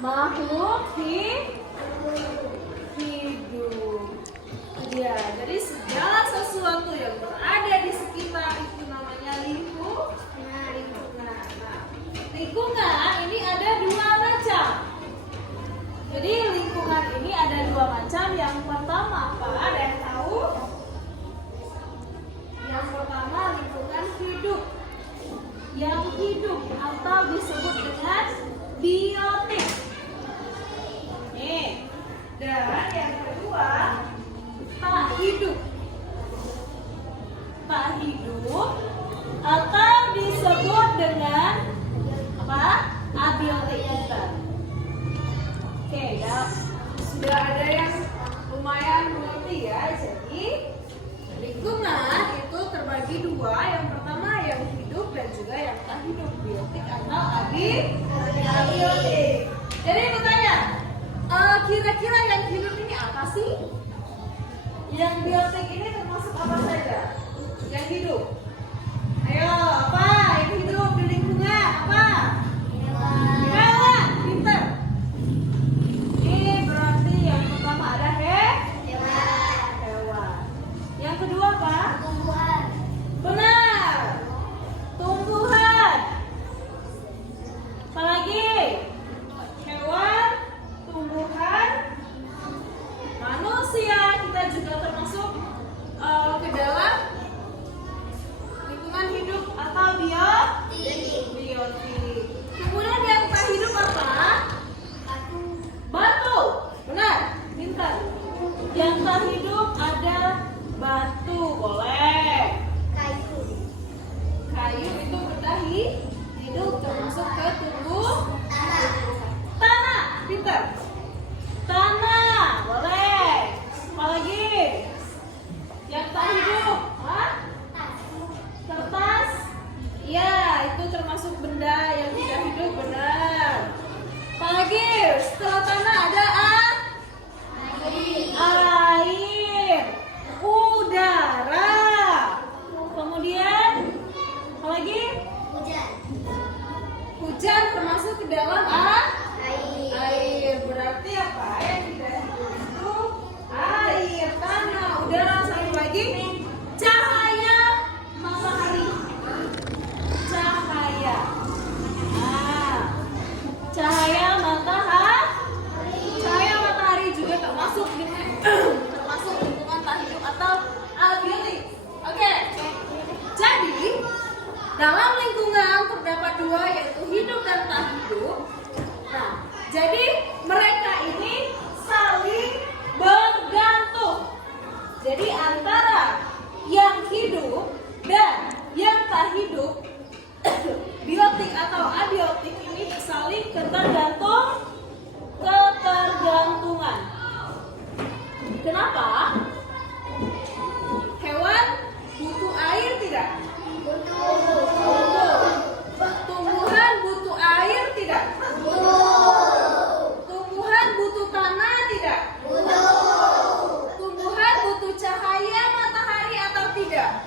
makhluk hidup. Ya, jadi segala sesuatu yang berada di sekitar itu namanya lingkungan. Nah, lingkungan ini ada dua macam. Jadi lingkungan ini ada dua macam. Yang pertama apa? Ada yang tahu? Yang pertama lingkungan hidup. Yang hidup atau disebut dengan biotik. Nih. Dan yang kedua tak hidup. Tak hidup atau disebut dengan apa? Abiotik kita. Oke, ya, sudah ada yang lumayan mengerti ya. Jadi lingkungan itu terbagi dua. Yang pertama yang hidup dan juga yang tak hidup, biotik atau abiotik. Jadi bertanya, kira-kira yang hidup ini apa sih? Yang biotik ini termasuk apa saja? Yang hidup. Ayo, apa yang hidup di lingkungan? Apa? Hewan. Pintar. Ini berarti yang pertama ada hewan. Yang kedua apa? Tumbuhan. Benar. Tumbuhan. Apa lagi? Hewan, tumbuhan, manusia. Kita juga termasuk ke dalam lingkungan hidup atau biotik. Kemudian yang tak hidup apa? Batu. Benar, pintar. Yang tak hidup ada batu, boleh. Kayu itu bertahi hidup, termasuk ke tubuh tanah. Pintar. Tanah, boleh. Apa lagi? Yang tak hidup, kertas. Iya, itu termasuk benda yang tidak hidup, benar. Apa lagi? Setelah tanah ada air, udara. Kemudian apa lagi? Hujan termasuk ke dalam air. Berarti apa yang tidak hidup itu? Air, tanah, udara, satu lagi cahaya matahari. Cahaya. Cahaya matahari juga termasuk lingkungan tak hidup atau abiotik. Oke. Jadi dalam lingkungan terdapat dua, yaitu hidup dan tak hidup. Nah, jadi mereka ini saling bergantung. Jadi antara yang hidup dan yang tak hidup, biotik atau abiotik ini saling ketergantungan. Kenapa? Hewan butuh air tidak? Butuh. Tumbuhan butuh air tidak? Tumbuhan butuh tanah tidak? Tumbuhan butuh cahaya matahari atau tidak?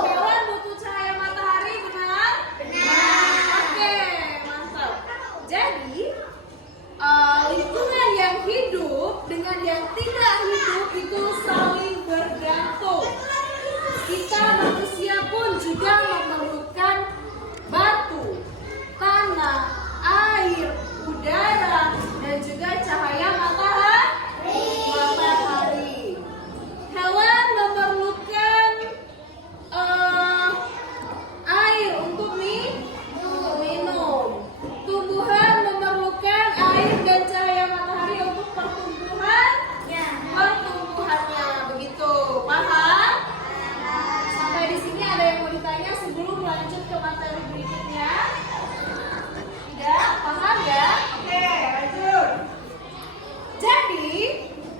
Hewan butuh cahaya matahari, benar? Oke, mantap. Jadi lingkungan yang hidup dengan yang tidak hidup itu saling bergantung. Kita manusia pun juga memerlukan batu, tanah, air, udara, dan juga cahaya matahari. Hewan memerlukan air untuk minum. Tumbuhan memerlukan air dan cahaya matahari untuk pertumbuhannya. Begitu, paham? Sampai di sini ada yang mau ditanya sebelum lanjut ke materi berikutnya? Tidak? Paham ya? Oke, lanjut. Jadi,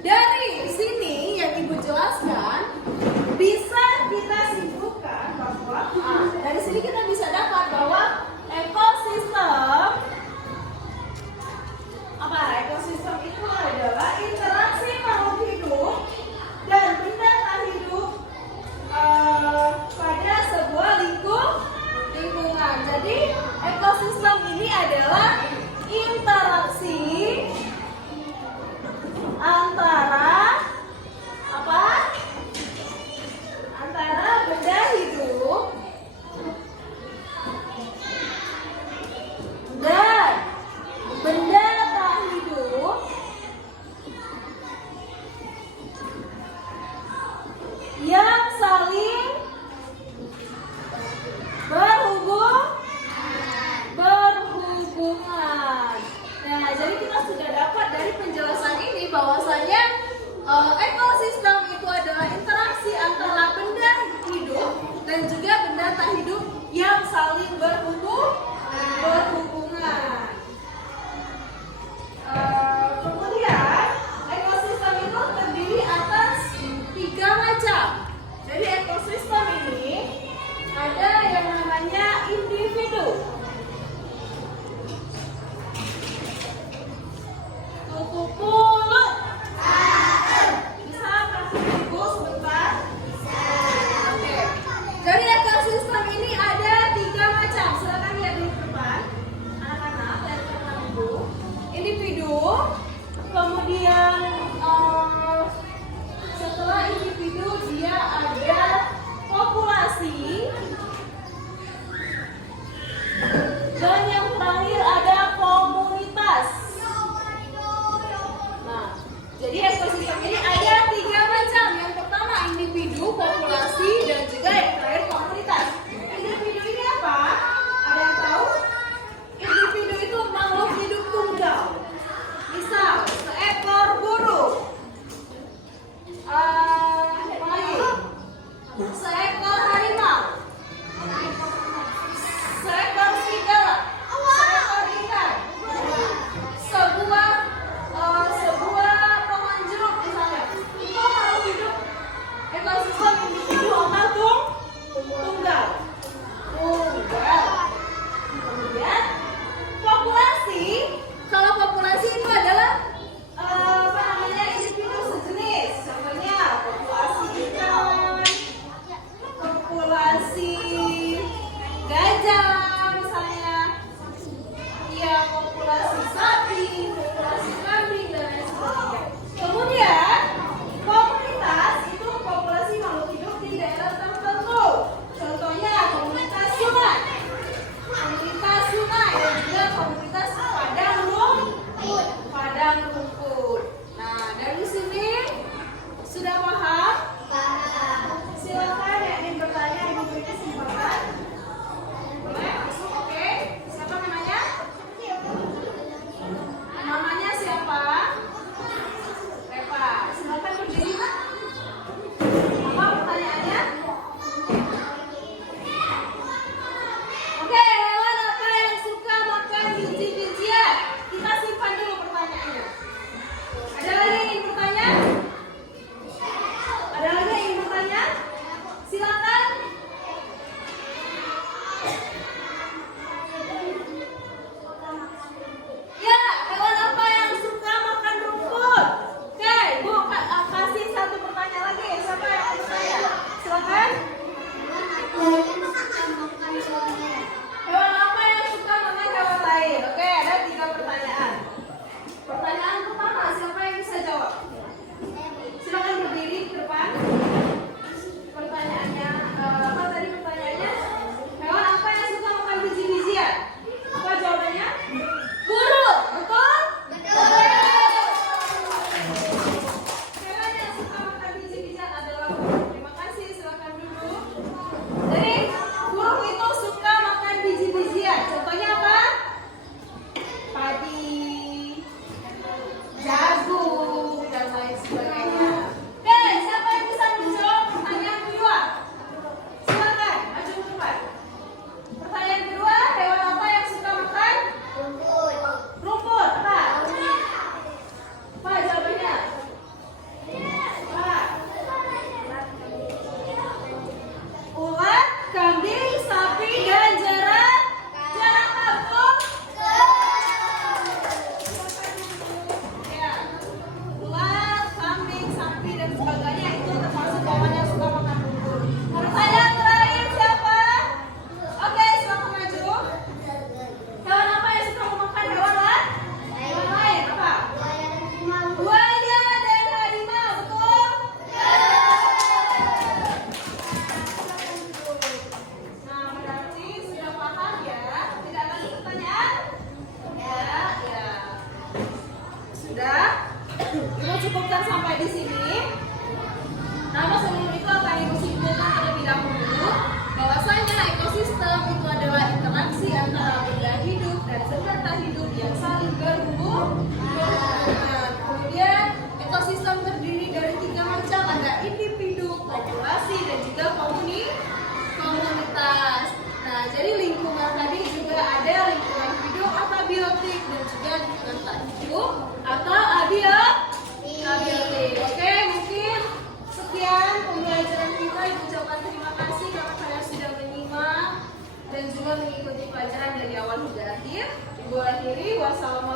dari sini yang Ibu jelaskan, bisa kita simpulkan bahwa dari sini kita bisa dapat bahwa ekosistem itu adalah interaksi makhluk hidup dan benda tak hidup pada sebuah lingkungan. Jadi ekosistem ini adalah interaksi Ekosistem itu adalah interaksi antara benda hidup dan juga benda tak hidup yang saling berhubungan. Kemudian ekosistem itu terdiri atas 3 macam. Jadi ekosistem ini ada yang namanya individu. Dari ekosistem ini ada 3 macam. Silakan lihat di depan, anak-anak, lihat ke depan dulu. Individu, kemudian setelah individu dia ada populasi, dan yang terakhir ada komunitas. Nah, jadi ekosistem ini ada 3 macam. Yang pertama individu, populasi, dan juga yang terakhir komunitas. Individu ini apa? Ada yang tahu? Individu itu makhluk hidup tunggal. Misal, seekor burung. Apa lagi? Seekor harimau. Seekor serigala. Seekor ikan. Sebuah pohon jeruk misalnya. Itu makhluk hidup ekosistem individu atau tunggal. Kemudian populasi. Kalau populasi itu adalah individu sejenis. Contohnya populasi ikan, populasi gajah misalnya, ya populasi sapi, populasi kambing dan lain sebagainya. Kemudian komunitas itu populasi makhluk hidup di daerah tertentu. Contohnya komunitas sungai dan juga komunitas padang rumput. Nah, dari sini sudah paham? Silakan yang ingin bertanya, ibu beri kesempatan. Boleh masuk, oke? Siapa namanya? Namanya siapa? Reva. Silakan berdiri. Apa pertanyaannya? Oke, hewan apa yang suka makan biji-bijian? Kita simpan dulu pertanyaannya. Ada lagi yang ingin bertanya? Ada lagi yang ingin bertanya? Silakan. Ya, hewan apa yang suka makan rumput? Oke, Bu, kasih satu pertanyaan lagi. Siapa yang mau bertanya? Silakan. Hewan apa yang suka makan hewan lain? Oke, ada 3 pertanyaan. Pertanyaan pertama, siapa yang bisa jawab? Silakan berdiri di depan. Pertanyaannya, apa tadi pertanyaannya? Hewan apa yang suka makan biji-bijian? Apa jawabannya? Burung, betul? Hewan yang suka makan biji-bijian adalah burung. Terima kasih, silakan duduk. Jadi, burung itu suka makan biji-bijian. Contohnya apa? Padi, jagung, dan lain sebagainya. Oke, siapa yang bisa menjawab pertanyaan kedua? Silakan, maju ke depan. Pertanyaan kedua, hewan apa yang suka makan? Rumput. Apa? Apa jawabannya? Apa? Ulat, kambing, sapi, dan jerapah. Betul? Ya. Ulat, kambing, sapi, dan sebagainya itu termasuk hewan yang suka makan rumput. Pertanyaan terakhir siapa? Oke, silakan maju. Hewan apa yang suka memakan hewan lain? Hewan lain apa? Buaya dan harimau, betul? Nah, berarti sudah paham ya? Tidak lagi pertanyaan? Ya. Sudah? Kita cukupkan sampai di sini. Namun sebelum itu akan Ibu simpulkan terlebih dahulu bahwasanya ekosistem itu adalah interaksi antara benda hidup dan benda tak hidup yang saling berhubungan. Kemudian ekosistem terdiri dari entah itu atau ability. Oke, mungkin sekian pembelajaran kita. Ibu ucapkan terima kasih karena kalian sudah menyimak dan juga mengikuti pelajaran dari awal hingga akhir. Ibu akhiri, wassalamualaikum.